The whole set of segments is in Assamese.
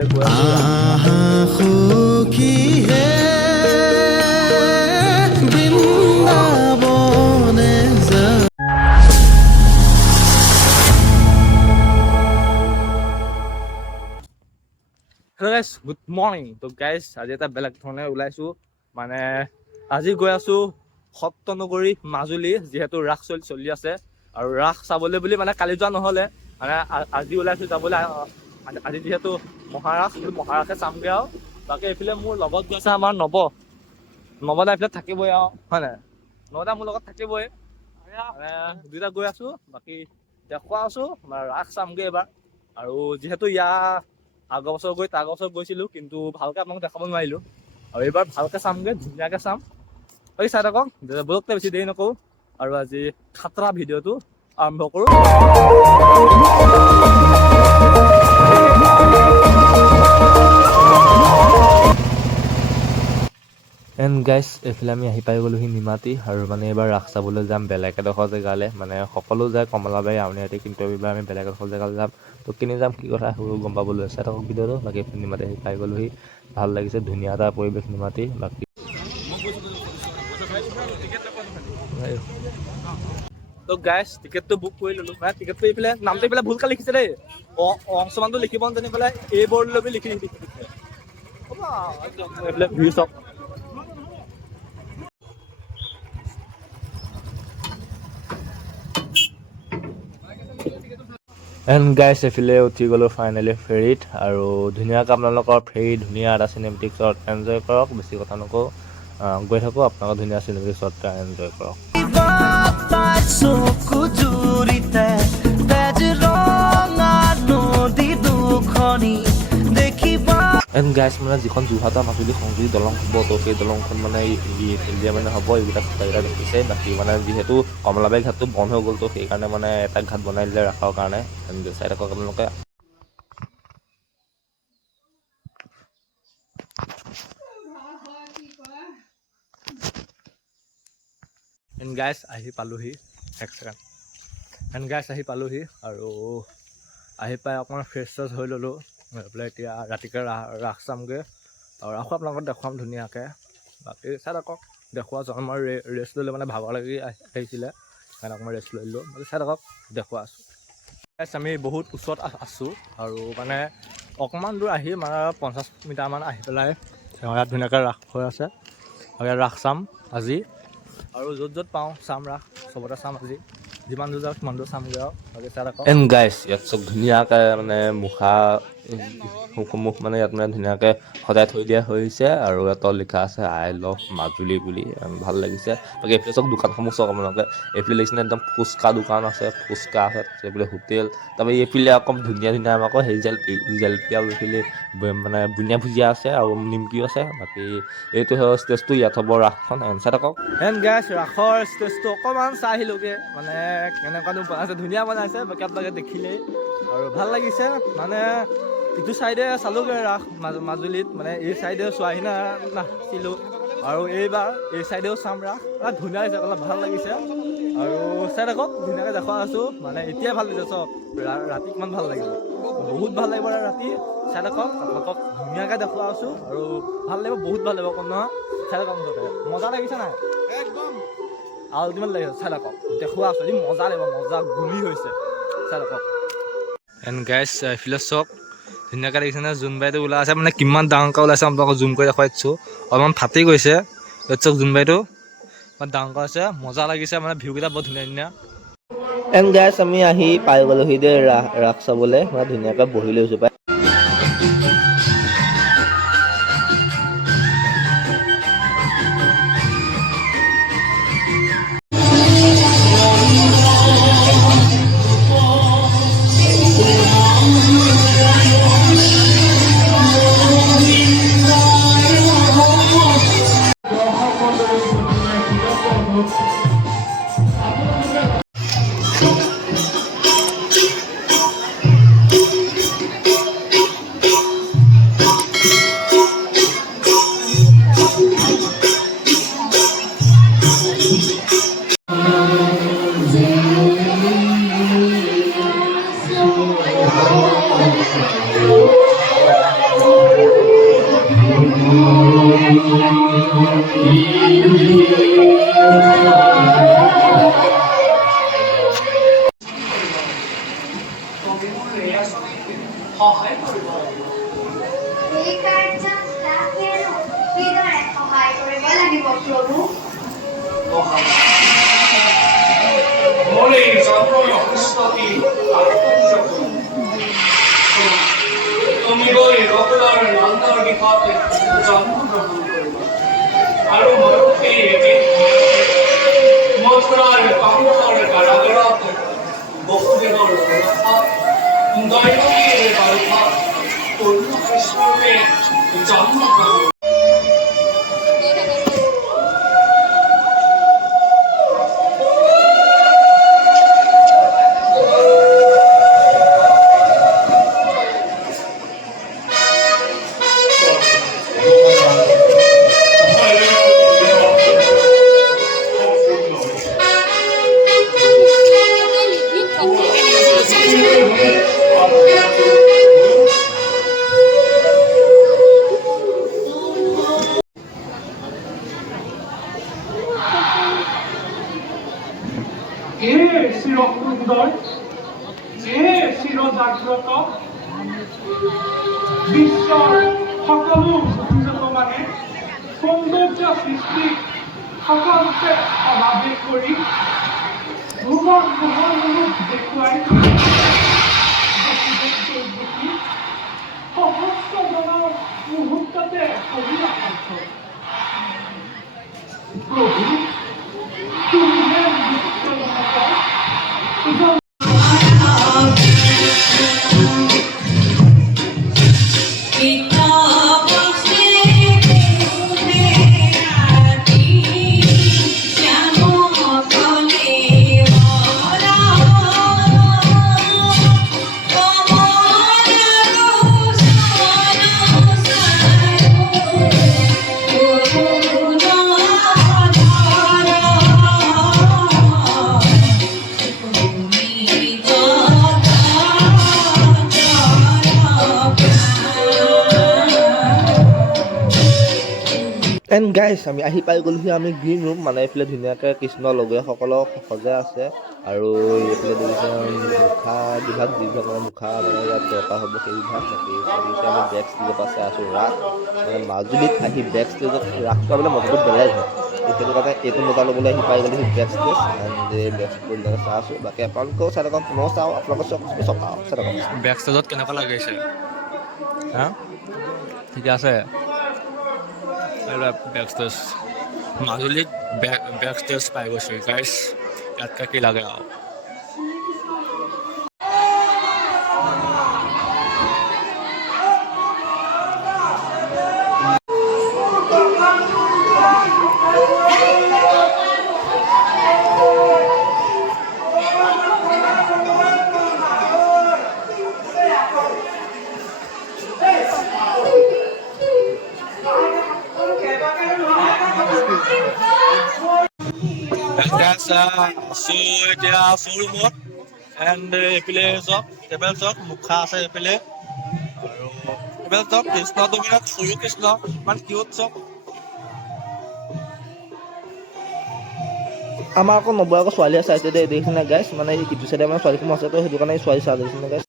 Hello' guys, good morning. তো গাইজ আজি এটা বেলেগ ধৰণে ওলাইছোঁ। মানে আজি গৈ আছোঁ সপ্তনগৰী মাজুলী, যিহেতু ৰাস চলি আছে আৰু ৰাস চাবলৈ বুলি মানে কালি যোৱা নহ'লে মানে আজি ওলাইছোঁ যাবলৈ। আজি যিহেতু মহাৰাসে চামগৈ আৰু বাকী এইফালে মোৰ লগত গৈছে আমাৰ নৱদা এইফালে থাকিবই আৰু হয় নাই, নৱদা মোৰ লগত থাকিবই। মানে দুইটা গৈ আছোঁ, বাকী দেখুৱা আছোঁ ৰাস চামগৈ এইবাৰ। আৰু যিহেতু আগৰ বছৰ গৈছিলোঁ, কিন্তু ভালকৈ আপোনালোকক দেখাব নোৱাৰিলোঁ। আৰু এইবাৰ ভালকৈ চামগৈ, ধুনীয়াকৈ চাম। বাকী চাই থাকক, বলকতে বেছি দেৰি নকৰোঁ আৰু আজি খাতৰা ভিডিঅ'টো আৰম্ভ কৰোঁ। এণ্ড গাইজ, এইফালে আমি আহি পাই গ'লোহি নিমাতী। আৰু মানে এইবাৰ ৰাস চাবলৈ যাম বেলেগ এডোখৰ জেগালৈ। মানে সকলো যায় কমলাবাৰী, আউনীআটী, কিন্তু এইবাৰ আমি বেলেগ এডোখৰ জেগালৈ যাম। তো কেনি যাম, কি কথা সেইবোৰ গম পাবলৈ চাই থাকক ভিডিঅ'টো। বাকী নিমাতী আহি পাই গ'লোহি, ভাল লাগিছে, ধুনীয়া এটা পৰিৱেশ নিমাতী। বাকী তো গাইজ টিকেটটো বুক কৰি ল'লোঁ। মানে টিকেটটো এইফালে নামটো এইফালে ভুলকৈ লিখিছে দেই, অংশমানটো লিখিব জানি পেলাই এই বৰ্ড লৈ লিখি দিছে। এইফালে ভিৰ চাওক। এণ্ড গাইজ এইফালে উঠি গ'লোঁ ফাইনেলি ফেৰীত। আৰু ধুনীয়াকৈ আপোনালোকৰ ফেৰী ধুনীয়া এটা চিনেমেটিক শ্বট এনজয় কৰক। বেছি কথা নকওঁ, গৈ থাকোঁ, আপোনালোকৰ ধুনীয়া চিনেমেটিক শ্বট এনজয় কৰক। এণ্ড গাইজ মানে যিখন যোৰহাটৰ মাজুলী সংযোগী দলং হ'ব, তো সেই দলংখন মানে ইণ্ডিয়া মানে হ'ব। এইকেইটা খুঁটাকেইটা দেখিছে। বাকী মানে যিহেতু কমলাবাৰী ঘাটটো বন্ধ হৈ গ'ল, তো সেইকাৰণে মানে এটা ঘাট বনাই দিলে ৰাসৰ কাৰণে। চাই থাকক আপোনালোকে। এণ্ড গাইজ আহি পালোহি, এক ছেকেণ্ড। এণ্ড গাইজ আহি পালোহি আৰু আহি পাই অকণমান ফ্ৰেছ হৈ ল'লোঁ। বোলে এতিয়া ৰাতিকৈ ৰাস চামগৈ আৰু ৰাসো আপোনালোকক দেখুৱাম ধুনীয়াকৈ। বাকী চাই থাকক, দেখুওৱা যাওঁ। মই ৰেষ্ট লৈ মানে ভাগৰ লাগি আহিছিলে, সেইকাৰণে অকণমান ৰেষ্ট লৈ ল'লোঁ। বাকী চাই থাকক, দেখুওৱা আছোঁ। গাইজ আমি বহুত ওচৰত আছোঁ আৰু মানে অকণমান দূৰ আহি মানে 50 মিটাৰমান আহি পেলাই ইয়াত ধুনীয়াকৈ ৰাস হৈ আছে। ইয়াত ৰাস চাম আজি আৰু য'ত পাওঁ চাম ৰাস, চবতে চাম আজি। যিমান দূৰ যাওঁ সিমান দূৰ চামগৈ আৰু বাকী চাই থাকক। এণ্ড গাইজ ইয়াত চব ধুনীয়াকৈ মানে মুখাসমূহ মানে ইয়াত মানে ধুনীয়াকৈ সজাই থৈ দিয়া হৈছে আৰু ইয়াত লিখা আছে আই লাভ মাজুলী বুলি, ভাল লাগিছে। বাকী এইফালে চব দোকানসমূহ চাওক আপোনালোকে। এইফালে লাগিছেনে একদম ফুচকা দোকান আছে, ফুচকা আছে, এইফালে হোটেল। তাৰপৰা এইফালে আকৌ ধুনীয়া আকৌ সেই জেলপি আৰু এইফালে মানে বুনিয়া ভুজিয়া আছে আৰু নিমকিও আছে। বাকী এইটো হয় ষ্টেজটো, ইয়াত হ'ব ৰাসখন। চাই থাকক। এণ্ড গাইজ ৰাসৰ ষ্টেজটো অকণমান চাই আহিলোগৈ, মানে কেনেকুৱানো বনাইছে, ধুনীয়া বনাইছে। বাকী আপোনালোকে দেখিলেই আৰু ভাল লাগিছে। মানে ইটো চাইডে চালোগৈ ৰাস মাজুলীত, মানে এই চাইডে চোৱাহি নাছিলোঁ আৰু এইবাৰ এই চাইডেও চাম ৰাস। ধুনীয়া হৈছে, অলপ ভাল লাগিছে আৰু চাই থাকক, ধুনীয়াকৈ দেখুওৱা আছোঁ। মানে এতিয়াই ভাল লাগিছে চব, ৰাতি কিমান ভাল লাগিব, বহুত ভাল লাগিব ৰাতি। চাই থাকক, আপোনালোকক ধুনীয়াকৈ দেখুওৱা আছোঁ আৰু ভাল লাগিব, বহুত ভাল লাগিব কম নহয়। চাই থাকক, মজা লাগিছে নাই, একদম আল্টিমেট লাগিছে। চাই থাকক, দেখুওৱা আছোঁ, মজা লাগিব, মজা গুলি হৈছে। চাই থাকক। এণ্ড গাইজ এইফালে চাওক, ধুনীয়াকৈ দেখিছেনে জোনবাইটো ওলাই আছে, মানে কিমান ডাঙৰকৈ ওলাইছে আপোনালোকক জুম কৰি দেখুৱাই দিছোঁ। অলপমান ফাটি গৈছে, ইয়াত চাওক জোনবাইটো ইমান ডাঙৰকৈ আছে, মজা লাগিছে। মানে ভিউকেইটা বৰ ধুনীয়া ধুনীয়া। এণ্ড গাইজ আমি আহি পাই গ'লোহি দেই ৰাস চাবলৈ। মানে ধুনীয়াকৈ বহি লৈছোঁ পাই। 머리 잡으면 흑석이 아름답고 동이거리 러브라를 만나기 바에 전부가 보이고 바로 머리띠 얘기 머트라를 광고를 가라그라고 목소리를 올라가 공가이거리를 가르파 돌로 크리스마스에 전부가 싫어 분들 싫어 자기로서 미션 화가무 분석 동안에 성도자 시스템 화가한테 마비거리 무한으로 데크아이 헛헛서거나 무헛다대 거기가 않죠 그러고 뚱해 무엇서거나 এণ্ড গাইজ আমি আহি পাই গ'লোহি আমি গ্ৰীণ ৰুম মানে এইফালে ধুনীয়াকৈ কৃষ্ণ লগৰীয়াসকলক সজাই আছে আৰু এইফালে দেখিছে মুখা বিভাগ যিভাগ মানে মুখা মানে ইয়াত দৰকাৰ হ'ব সেই বিভাগ বাকী দেখিছে আমি বেক ষ্টেজত আছে আছোঁ ৰাস মানে মাজুলীত আহি বেক ষ্টেজত ৰাস পাবলৈ মনটো বেলেগ হয় সেইটো কাৰণে এইটো মজা ল'বলৈ আহি পাই গ'লোহি বেক ষ্টেজ এণ্ড এই বেক ষ্টেজ চাই আছোঁ বাকী আপোনালোকেও চাই থাকক ময়ো চাওঁ আপোনালোকক চাই থাকক বেক ষ্টেজত কেনেকুৱা লাগিছে হা ঠিকে আছে বেকষ্টেজ মাজুলীত বেকষ্টেজ পাই গৈছোঁ গাইজ ইয়াতকৈ কি লাগে আৰু so এতিয়া শ্ব'ৰুমত এণ্ড এইফালে চক টেবল চক মুখা আছে এইফালে আৰু টেবল চক কৃষ্ণ দমিনত সৰু কৃষ্ণ ইমান কিউট চক আমাৰ আকৌ নবৌ আকৌ ছোৱালীয়ে চাইছে দেই দেখিছেনে গাইছ মানে সিটো চাইডে মানে ছোৱালীসমূহ আছে তো সেইটো কাৰণে ছোৱালী চাই দেখিছেনে গাইছ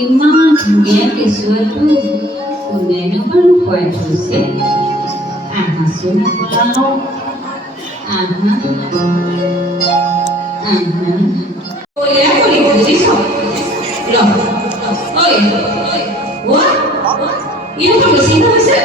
ইমান ধুনীয়া কেঁচুৱাটো কোনেনো বাৰু খুৱাই থৈছে আহাচোন আপোনালোক আহা কলিয়া কৰি বুজিছ ইহঁতৰ বেছি হৈছে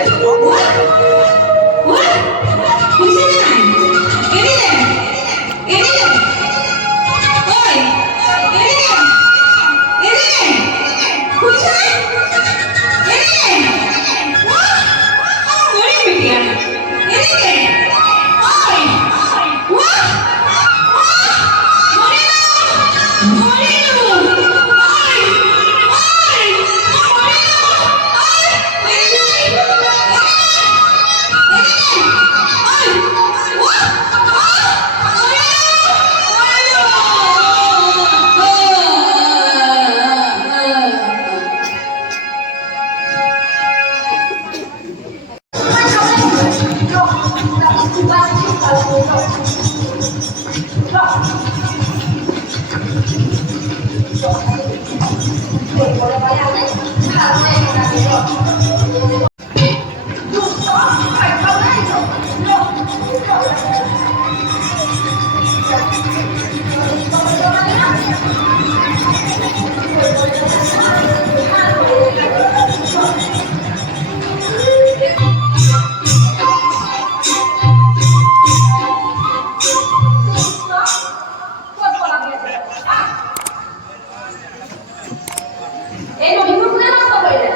এই নদীবোৰ কোনে নষ্ট কৰিলে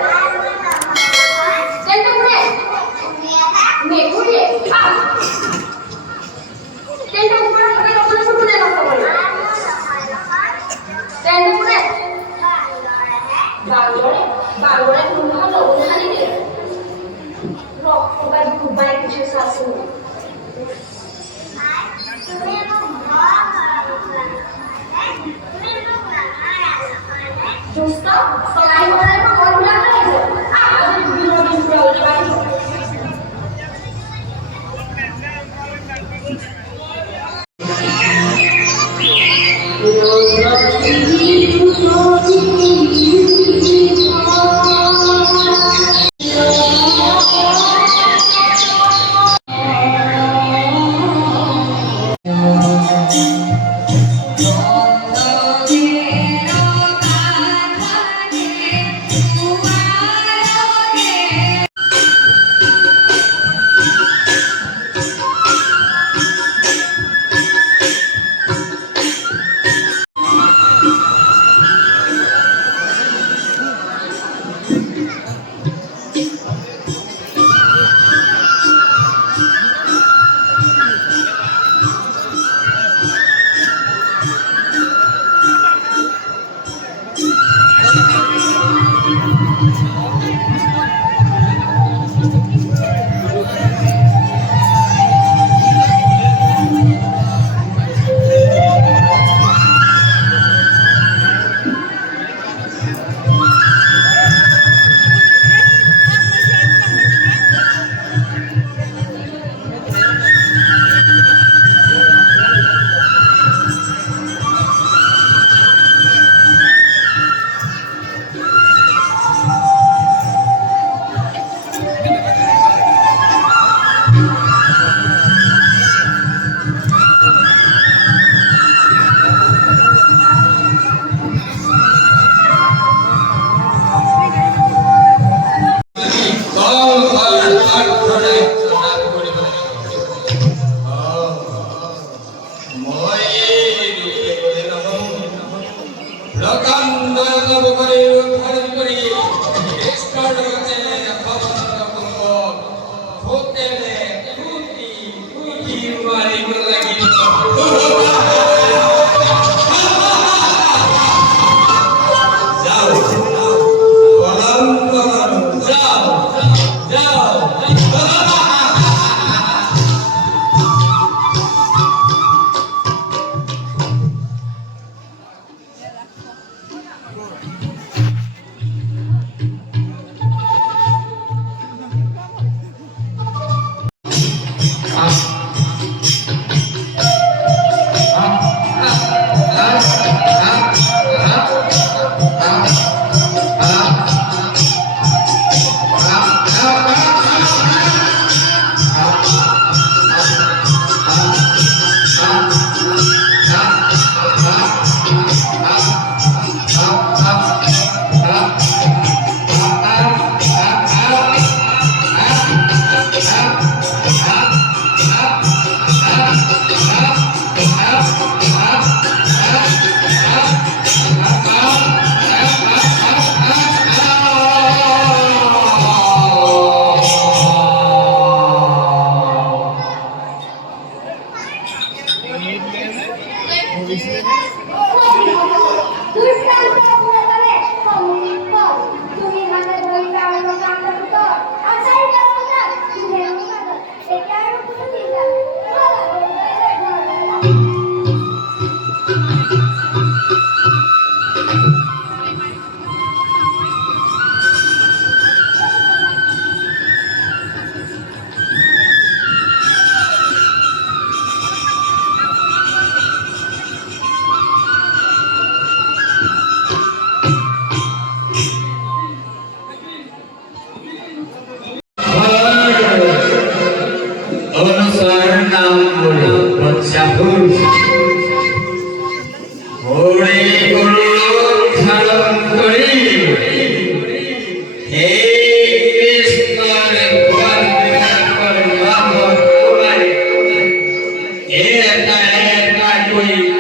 তেন্তে কোনে মেকুৰীয়ে তেন্তে ওপৰত থকা নদীবোৰ কোনে নষ্ট কৰিলে তেন্তে কোনে বান্দৰে কোনোবা নদী খালি দিলে ৰক্তবাদ ডুবাই কিছু চাচোন Justo, selain mereka orang-orang aja, ada di biro lagi.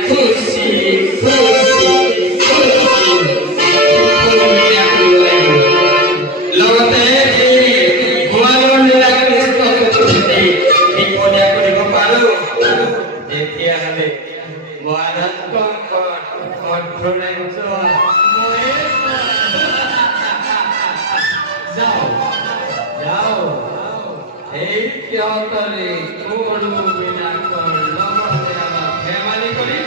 खुशी खुशी खुशी সিহঁতৰে সৰু বিলাকৰ লগতে আমাক ধেমালি কৰি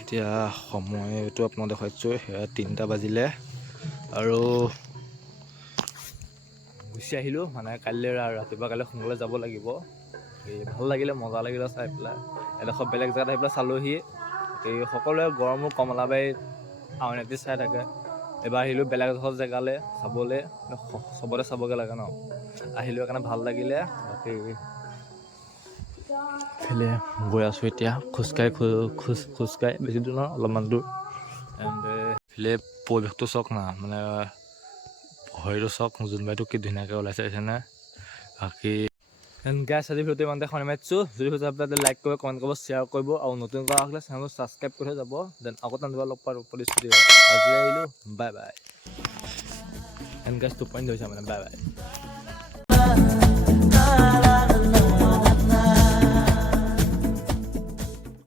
এতিয়া সময়টো আপোনাক দেখুৱাইছোঁ, সেয়া 3টা বাজিলে আৰু গুচি আহিলোঁ। মানে কাইলৈ ৰাতিপুৱা কাইলৈ সোনকালে যাব লাগিব। ভাল লাগিলে, মজা লাগিলে চাই পেলাই। এডোখৰ বেলেগ জেগাত আহি পেলাই চালোঁহি। সকলোৱে গড়মূৰ কমলাবাৰীত আউনীআটী চাই থাকে। এবাৰ আহিলোঁ বেলেগ এডোখৰ জেগালৈ চাবলৈ, চবতে চাবগৈ লাগে ন। আহিলোঁ সেইকাৰণে ভাল লাগিলে। বাকী এইফালে গৈ আছোঁ এতিয়া খোজকাঢ়ি বেছি দূৰ নহয়, অলপমান দূৰ। এণ্ড এইফালে পৰিৱেশটো চাওক না, মানে ভৰিটো চাওক, জোনবাইটো কি ধুনীয়াকৈ ওলাইছে নে। বাকী গাইছ আজি ভিডিঅ'টো ইমানতে সামৰিছোঁ। যদি হৈছে আপোনালোকে লাইক কৰিব, কমেণ্ট কৰিব, শ্বেয়াৰ কৰিব আৰু নতুন কৰা হ'লে চেনেলটো ছাবস্ক্ৰাইব কৰি থৈ যাব। দেন আকৌ তেনেকুৱা লগ পোৱাৰ প্ৰতিশ্ৰুতি আজি আহিলোঁ। Bye bye. এণ্ড গাইছ 2 পইণ্ট হৈছে মানে বাই বাই।